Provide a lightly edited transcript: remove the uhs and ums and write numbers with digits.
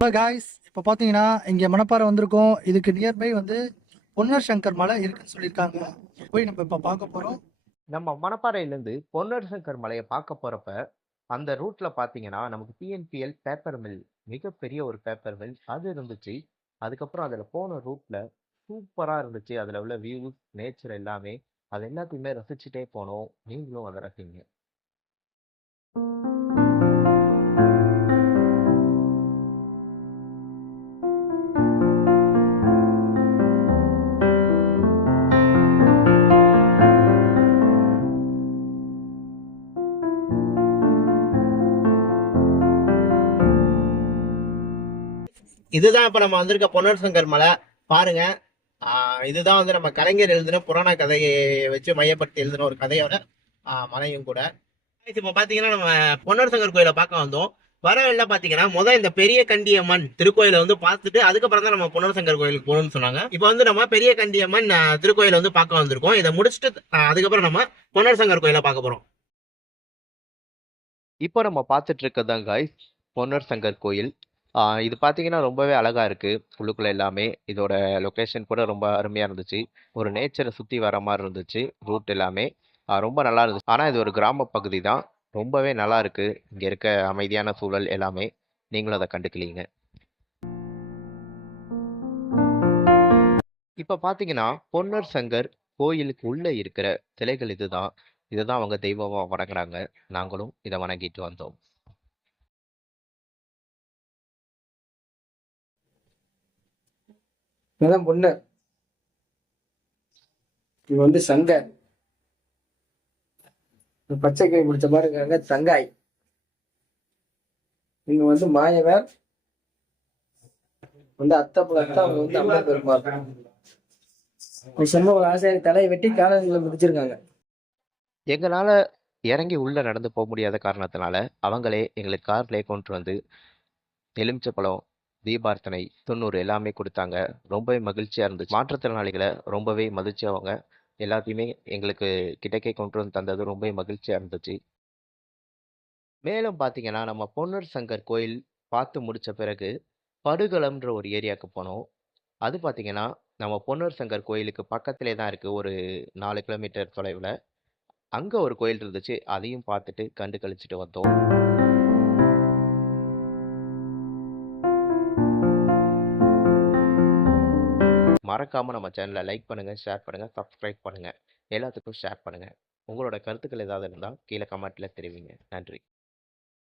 Hello guys, இப்போ பார்த்தீங்கன்னா இங்கே மணப்பாறை வந்திருக்கோம். இதுக்கு நியர்பை வந்து பொன்னர் சங்கர் மலை இருக்குன்னு சொல்லியிருக்காங்க. போய் நம்ம இப்போ பார்க்க போகிறோம். நம்ம மணப்பாறையிலேருந்து பொன்னர் சங்கர் மலையை பார்க்க போகிறப்ப அந்த ரூட்டில் பார்த்தீங்கன்னா நமக்கு டிஎன்பிஎல் பேப்பர் மில், மிகப்பெரிய ஒரு பேப்பர் மில் அது இருந்துச்சு. அதுக்கப்புறம் அதில் போன ரூட்டில் சூப்பராக இருந்துச்சு. அதில் உள்ள வியூஸ், நேச்சர் எல்லாமே அது எல்லாத்தையுமே ரசிச்சுட்டே போனோம். நீங்களும் அதை ரசிங்க. இதுதான் இப்ப நம்ம வந்திருக்க பொன்னர் சங்கர் மலை. பாருங்க. இதுதான் வந்து நம்ம கலைஞர் எழுதின புராண கதையை வச்சு மையப்படுத்தி எழுதின ஒரு கதையோட மலையும் கூட. இப்ப பாத்தீங்கன்னா நம்ம பொன்னர் சங்கர் கோயிலை பார்க்க வந்தோம். வர வழியில பாத்தீங்கன்னா இந்த பெரிய கண்டியம்மன் திருக்கோயிலை வந்து பார்த்துட்டு அதுக்கப்புறம் தான் நம்ம பொன்னர் சங்கர் கோயிலுக்கு போகணும்னு சொன்னாங்க. இப்ப வந்து நம்ம பெரிய கண்டியம்மன் திருக்கோயிலை வந்து பார்க்க வந்திருக்கோம். இதை முடிச்சுட்டு அதுக்கப்புறம் நம்ம பொன்னர் சங்கர் கோயிலை பார்க்க போறோம். இப்போ நம்ம பார்த்துட்டு இருக்கதான் காய்ஸ் பொன்னர் சங்கர் கோயில். இது பார்த்தீங்கன்னா ரொம்பவே அழகா இருக்கு. உள்ளுக்குள்ள எல்லாமே இதோட லொகேஷன் கூட ரொம்ப அருமையா இருந்துச்சு. ஒரு நேச்சரை சுத்தி வர மாதிரி இருந்துச்சு. ரூட் எல்லாமே ரொம்ப நல்லா இருந்துச்சு. ஆனா இது ஒரு கிராம பகுதி தான். ரொம்பவே நல்லா இருக்கு. இங்க இருக்க அமைதியான சூழல் எல்லாமே. நீங்களும் அதை கண்டுக்கலீங்க. இப்ப பாத்தீங்கன்னா பொன்னர் சங்கர் கோயிலுக்கு உள்ள இருக்கிற சிலைகள் இதுதான். இதுதான் அவங்க தெய்வமா வணங்குறாங்க. நாங்களும் இதை வணங்கிட்டு வந்தோம். இவன் பொண்ணு. இவன் வந்து சங்கர். பச்சை கை பிடிச்ச மாதிரி இருக்காங்க தங்காய். இவங்க வந்து மாயவர் வந்து அத்தை அவங்க வந்து அம்மா பெருமாள். சம்பவ ஆசிரியர் தலையை வெட்டி காலங்களில் மிதிச்சிருக்காங்க. எங்களால இறங்கி உள்ள நடந்து போக முடியாத காரணத்தினால அவங்களே எங்களுக்கு கார்லயே கொண்டு வந்து எலுமிச்சப்பழம், தீபார்த்தனை, 90 எல்லாமே கொடுத்தாங்க. ரொம்பவே மகிழ்ச்சியா இருந்துச்சு. மாற்றுத்திறனாளிகளை ரொம்பவே மதிச்சு அவங்க எல்லாத்தையுமே எங்களுக்கு கிட்டக்கே கொண்டு வந்து தந்தது ரொம்பவே மகிழ்ச்சியா இருந்துச்சு. மேலும் பார்த்தீங்கன்னா நம்ம பொன்னர் சங்கர் கோயில் பார்த்து முடிச்ச பிறகு படுகளம்ன்ற ஒரு ஏரியாவுக்கு போனோம். அது பார்த்தீங்கன்னா நம்ம பொன்னர் சங்கர் கோயிலுக்கு பக்கத்திலே தான் இருக்கு. ஒரு 4 கிலோமீட்டர் தொலைவில் அங்க ஒரு கோயில் இருந்துச்சு. அதையும் பார்த்துட்டு கண்டு கழிச்சிட்டு வந்தோம். மறக்காம நம்ம சேனலை லைக் பண்ணுங்க, ஷேர் பண்ணுங்க, சப்ஸ்கிரைப் பண்ணுங்க. எல்லாத்துக்கும் ஷேர் பண்ணுங்க. உங்களோட கருத்துக்கள் ஏதாவது இருந்தால் கீழே கமெண்ட்ல தெரிவிங்க. நன்றி.